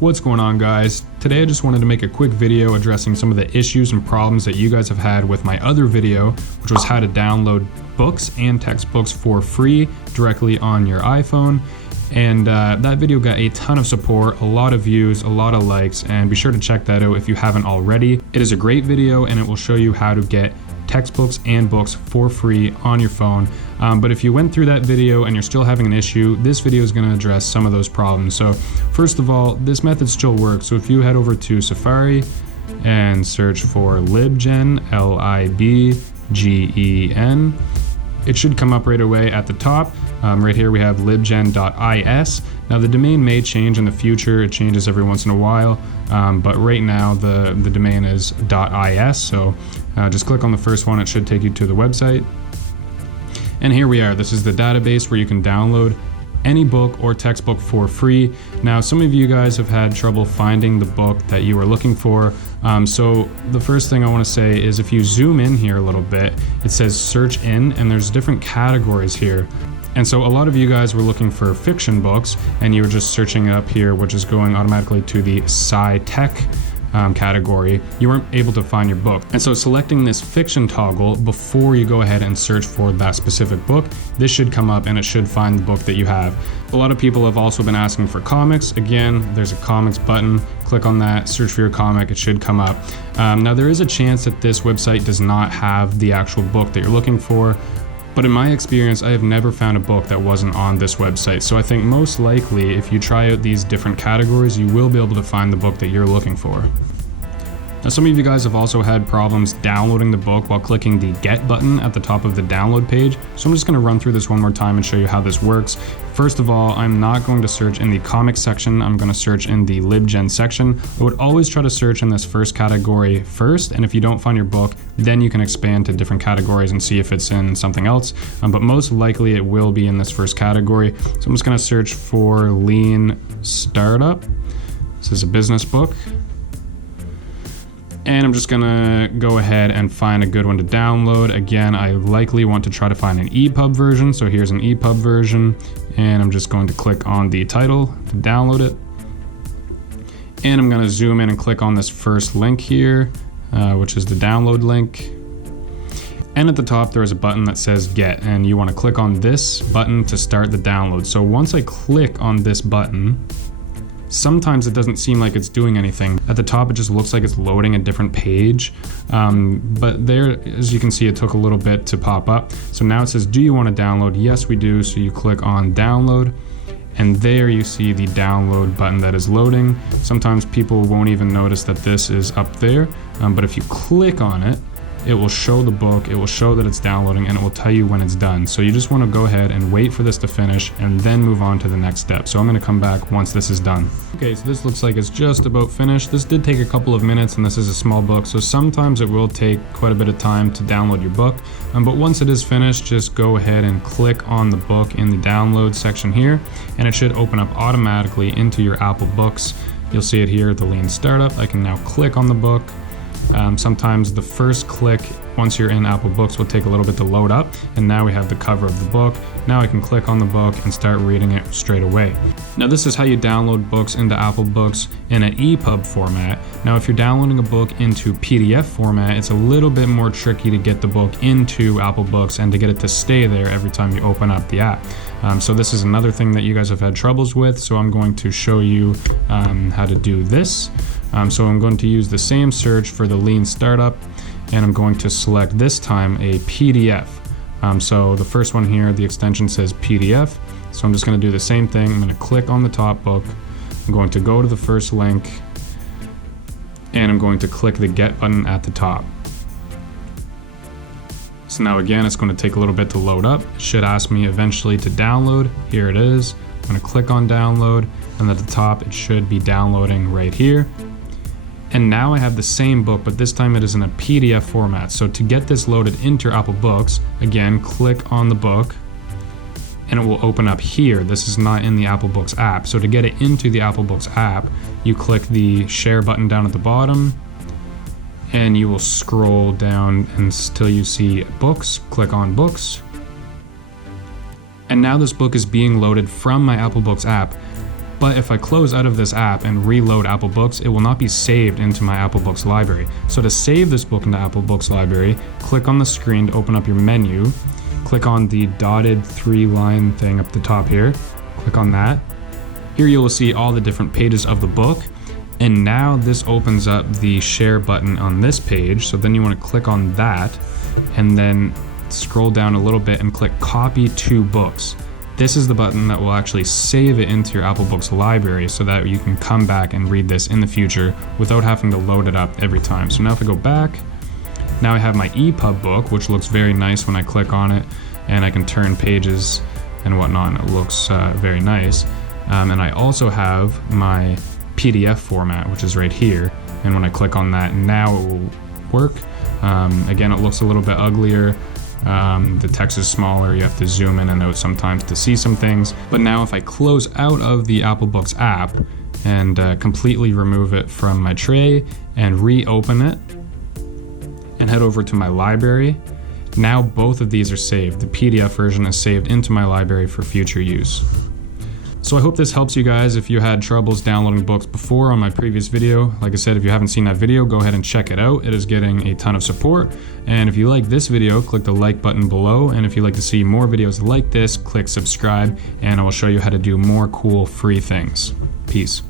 What's going on, guys? Today I just wanted to make a quick video addressing some of the issues and problems that you guys have had with my other video, which was how to download books and textbooks for free directly on your iPhone. And that video got a ton of support, a lot of views, a lot of likes, and be sure to check that out if you haven't already. It is a great video and it will show you how to get textbooks and books for free on your phone. But if you went through that video and you're still having an issue, this video is going to address some of those problems. So first of all, this method still works. So if you head over to Safari and search for libgen, Libgen, it should come up right away at the top. Right here we have libgen.is. Now the domain may change in the future, it changes every once in a while, but right now the domain is .is, so just click on the first one, it should take you to the website. And here we are, this is the database where you can download any book or textbook for free. Now some of you guys have had trouble finding the book that you are looking for. So the first thing I want to say is if you zoom in here a little bit, it says search in and there's different categories here. And so a lot of you guys were looking for fiction books and you were just searching it up here, which is going automatically to the sci-tech category. You weren't able to find your book. And so selecting this fiction toggle before you go ahead and search for that specific book, this should come up and it should find the book that you have. A lot of people have also been asking for comics. Again, there's a comics button. Click on that, search for your comic, it should come up. Now there is a chance that this website does not have the actual book that you're looking for. But in my experience, I have never found a book that wasn't on this website. So I think most likely, if you try out these different categories, you will be able to find the book that you're looking for. Now, some of you guys have also had problems downloading the book while clicking the Get button at the top of the download page. So I'm just going to run through this one more time and show you how this works. First of all, I'm not going to search in the comics section. I'm going to search in the Libgen section. I would always try to search in this first category first, and if you don't find your book, then you can expand to different categories and see if it's in something else. But most likely it will be in this first category. So I'm just going to search for Lean Startup. This is a business book. And I'm just gonna go ahead and find a good one to download. Again, I likely want to try to find an EPUB version. So here's an EPUB version. And I'm just going to click on the title to download it. And I'm gonna zoom in and click on this first link here, which is the download link. And at the top, there is a button that says Get, and you wanna click on this button to start the download. So once I click on this button, sometimes it doesn't seem like it's doing anything. At the top, it just looks like it's loading a different page. But there, as you can see, it took a little bit to pop up. So now it says, do you want to download? Yes, we do. So you click on download. And there you see the download button that is loading. Sometimes people won't even notice that this is up there. But if you click on it, it will show the book, it will show that it's downloading, and it will tell you when it's done. So you just want to go ahead and wait for this to finish and then move on to the next step. So I'm going to come back once this is done. Okay, so this looks like it's just about finished. This did take a couple of minutes and this is a small book, so sometimes it will take quite a bit of time to download your book. But once it is finished, just go ahead and click on the book in the download section here, and it should open up automatically into your Apple Books. You'll see it here, the Lean Startup. I can now click on the book. Sometimes the first click once you're in Apple Books will take a little bit to load up, and now we have the cover of the book. Now I can click on the book and start reading it straight away. Now this is how you download books into Apple Books in an EPUB format. Now if you're downloading a book into PDF format, it's a little bit more tricky to get the book into Apple Books and to get it to stay there every time you open up the app. So this is another thing that you guys have had troubles with, so I'm going to show you how to do this. So I'm going to use the same search for the Lean Startup, and I'm going to select this time a PDF. So the first one here, the extension says PDF. So I'm just going to do the same thing. I'm going to click on the top book. I'm going to go to the first link, and I'm going to click the Get button at the top. So now again, it's going to take a little bit to load up. It should ask me eventually to download. Here it is. I'm going to click on download, and at the top, it should be downloading right here. And now I have the same book, but this time it is in a PDF format. So to get this loaded into Apple Books, again, click on the book and it will open up here. This is not in the Apple Books app. So to get it into the Apple Books app, you click the share button down at the bottom and you will scroll down until you see books, click on books. And now this book is being loaded from my Apple Books app. But if I close out of this app and reload Apple Books, it will not be saved into my Apple Books library. So to save this book into Apple Books library, click on the screen to open up your menu, click on the dotted 3-line thing up the top here, click on that. Here you will see all the different pages of the book. And now this opens up the share button on this page. So then you want to click on that and then scroll down a little bit and click copy to books. This is the button that will actually save it into your Apple Books library so that you can come back and read this in the future without having to load it up every time. So now if I go back, now I have my EPUB book, which looks very nice when I click on it, and I can turn pages and whatnot, and it looks very nice. And I also have my PDF format, which is right here. And when I click on that, now it will work. Again, it looks a little bit uglier. The text is smaller, you have to zoom in and out sometimes to see some things. But now if I close out of the Apple Books app and completely remove it from my tray and reopen it and head over to my library, now both of these are saved. The PDF version is saved into my library for future use. So I hope this helps you guys if you had troubles downloading books before on my previous video. Like I said, if you haven't seen that video, go ahead and check it out. It is getting a ton of support. And if you like this video, click the like button below. And if you'd like to see more videos like this, click subscribe, and I will show you how to do more cool free things. Peace.